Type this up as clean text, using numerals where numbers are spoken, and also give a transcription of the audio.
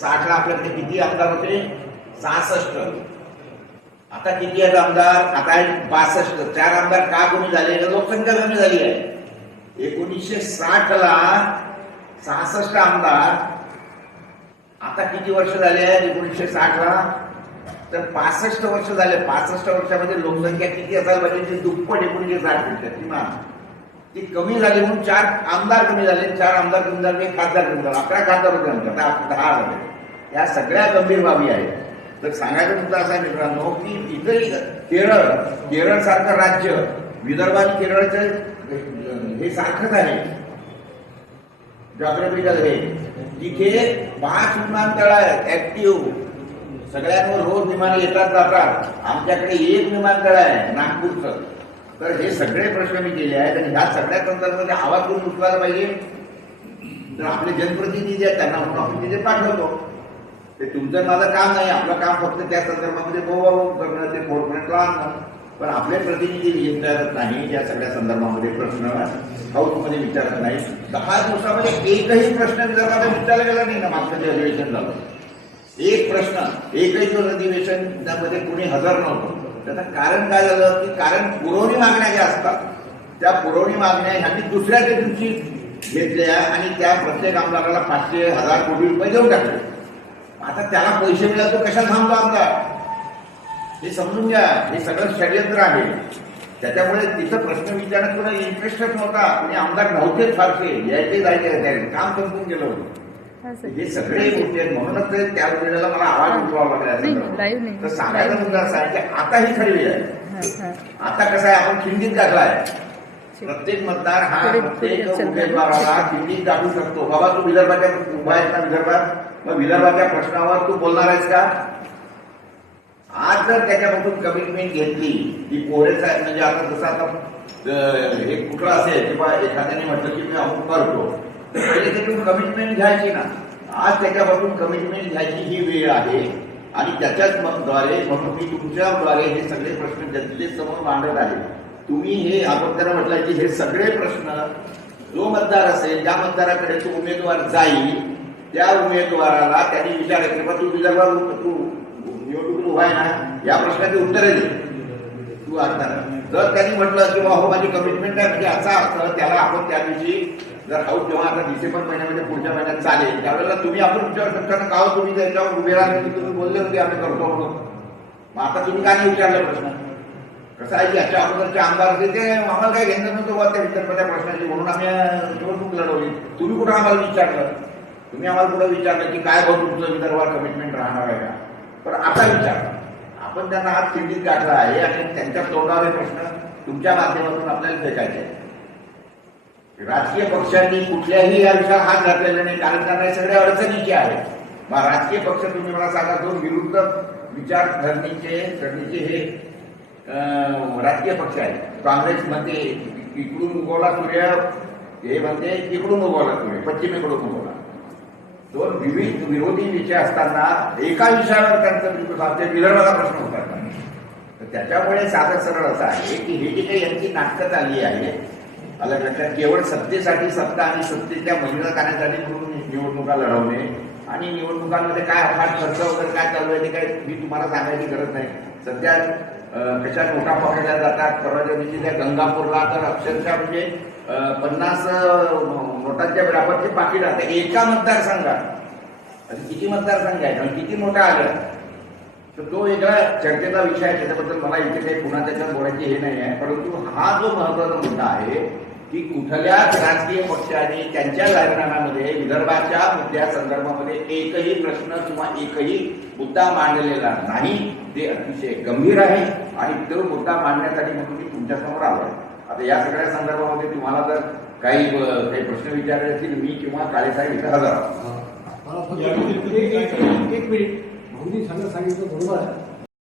60ला आपल्याकडे किती आमदार होते? 66. आता किती आहेत आमदार? आता आहेत 62. 4 आमदार का कमी झाले? लोकसंख्या कमी झाली आहे. 1960ला 66 आमदार, आता किती वर्ष झाले आहेत? 1960ला तर 65 वर्ष झाले. 65 वर्षामध्ये लोकसंख्या किती असायला पाहिजे? ती दुप्पट 1960 पेक्षा किमान ती कमी झाली म्हणून 4 आमदार कमी झाले. 4 आमदार कमी झाले, खासदार कमी झाले. 11 खासदार होते आमच्या, आता 10 झाले. या सगळ्या गंभीर बाबी आहेत. तर सांगायचं मुद्दा असा आहे मित्रांनो की इथंही केरळ सारखं राज्य, विदर्भ आणि केरळचं हे सारखंच आहे जॉग्राफिकल. हे तिथे 5 विमानतळ आहेत ऍक्टिव्ह. सगळ्यांवर रोज विमानं येतात जातात. आमच्याकडे 1 विमानतळ आहे नागपूरचं. तर हे सगळे प्रश्न मी केले आहेत आणि ह्या सगळ्या संदर्भामध्ये आवाज करून उचलायला पाहिजे. तर आपले जनप्रतिनिधी आहेत त्यांना म्हणून आपण तिथे पाठवतो. ते तुमचं माझं काम नाही. आपलं काम फक्त त्या संदर्भामध्ये करणं, ते फोरफ्रंटला आणणं. पण आपले प्रतिनिधी विचारत नाही या सगळ्या संदर्भामध्ये प्रश्न हाऊसमध्ये विचारत नाही. 10 दिवसामध्ये एकही प्रश्न विदर्भाला विचारला गेला नाही ना. मागचं जे अधिवेशन झालं, एक प्रश्न, एकही अधिवेशन त्यामध्ये कोणी हजर नव्हतं. त्याचं कारण काय झालं की कारण पुरवणी मागण्या ज्या असतात त्या पुरवणी मागण्या ह्यांनी दुसऱ्या दिवशी घेतल्या आणि त्या प्रत्येक आमदाराला 500, 1000 कोटी रुपये देऊन टाकले. आता त्याला पैसे मिळाले तो कशाला थांबतो आमदार? हे समजून घ्या. हे सगळं षडयंत्र आहे. त्याच्यामुळे तिथं प्रश्न विचारण्यात तुला इंटरेस्टच नव्हता. कोणी आमदार नव्हतेच फारसे. यायचे जायचे, काम संपून गेलं होतं. हे सगळे गोष्टी आहेत. म्हणूनच त्या वेळेला मला आवाज उठवावा लागला. तर सांगायचा मुद्दा असा आहे की आता ही खरी वेळ आहे. आता कसं आहे, आपण खिंडीत टाकला आहे. प्रत्येक मतदार हा प्रत्येक उमेदवाराला खिंडीत टाकू शकतो. बाबा तू विदर्भाच्या उभा आहेस ना विदर्भात, मग विदर्भाच्या प्रश्नावर तू बोलणार आहेस का? आज जर त्याच्यापासून कमिटमेंट घेतली की पोरेच आहे, म्हणजे आता जसं आता हे कुठलं असेल किंवा एखाद्याने म्हटलं की मी अमुक करतो, तर पहिले त्यातून कमिटमेंट घ्यायची ना. आज त्याच्यापासून कमिटमेंट घ्यायची ही वेळ आहे आणि त्याच्याच द्वारे म्हणून मी तुमच्याद्वारे हे सगळे प्रश्न जनतेसमोर मांडत आहे. तुम्ही हे आपण त्यांना म्हटलं की हे सगळे प्रश्न जो मतदार असेल, ज्या मतदाराकडे तो उमेदवार जाईल त्या उमेदवाराला त्यांनी विचारायचं की तू विदर्भात तू निवडणूक उभा आहे ना, या प्रश्नाची उत्तरे दे तू. आता जर त्यांनी म्हटलं की हो माझी कमिटमेंट आहे, म्हणजे असा अर्थ त्याला आपण त्या दिवशी जर हाऊस जेव्हा आता डिसेंबर महिन्यामध्ये पुढच्या महिन्यात चालेल त्यावेळेला तुम्ही आपण विचारू शकता ना का तुम्ही त्याच्यावर उभे राहिले, तुम्ही बोलले होते आम्ही करतो म्हणून. मग आता तुम्ही काय नाही विचारलं प्रश्न? कसं आहे की याच्या अगोदरचे आमदार होते ते आम्हाला काही घेणं नव्हतं त्या विदर्भाच्या प्रश्नाची, म्हणून आम्ही निवडणूक लढवली. तुम्ही कुठं आम्हाला विचारलं? तुम्ही आम्हाला कुठं विचारलं की काय भाऊ तुमचं विदर्भात कमिटमेंट राहणार आहे का? पण आता विचारलं. आपण त्यांना हात खिंडीत गाठला आहे आणि त्यांच्या तोंडावर प्रश्न तुमच्या माध्यमातून आपल्याला फेकायचे. राजकीय पक्षांनी कुठल्याही या विषयात हात घातलेला नाही, कारण त्यांना सगळ्या अडचणीचे आहेत. मग राजकीय पक्ष तुम्ही मला सांगा, दोन विरुद्ध विचारसरणीचे हे राजकीय पक्ष आहेत. काँग्रेस म्हणते इकडून उगवला सूर्य, हे म्हणते इकडून उगवला सूर्य, पश्चिमेकडून उगवला. दोन विविध विरोधी विषय असताना एका विषयावर त्यांचं विदर्भाचा प्रश्न होता. तर त्याच्यामुळे साधं सरळ असं आहे की हे जे काही यांची नाटकं चालली आहे केवळ सत्तेसाठी, सत्ता आणि सत्तेच्या महिला करण्यासाठी म्हणून निवडणुका लढवणे आणि निवडणुकांमध्ये काय अफाट खर्च वगैरे काय चालू आहे ते काय मी तुम्हाला सांगायची गरज नाही. सध्या कशा नोटा पकडल्या जातात. परवाच्या दिवशी त्या गंगापूरला तर अक्षरशः म्हणजे 50 नोटांच्या बराबरची पाकिट आहे एका मतदारसंघात. किती मतदारसंघ आहेत आणि किती नोटा आल्या तर तो वेगळा चर्चेचा विषय आहे. त्याच्याबद्दल मला इथे काही पुन्हा त्याच्यात बोलायचे हे नाही आहे. परंतु हा जो महत्वाचा मुद्दा आहे की कुठल्याच राजकीय पक्षाने त्यांच्या जाहीरनाम्यामध्ये विदर्भाच्या मुद्द्या संदर्भामध्ये एकही प्रश्न किंवा एकही मुद्दा मांडलेला नाही. ते अतिशय गंभीर आहे आणि तो मुद्दा मांडण्यासाठी म्हणून मी तुमच्यासमोर आलो आहे. आता या सगळ्या संदर्भामध्ये तुम्हाला जर काही प्रश्न विचारले असतील मी किंवा काळेसाहेब इथं हजर आहोत. एक मिनिट भाऊजी सगळं सांगितलं बरोबर आहे.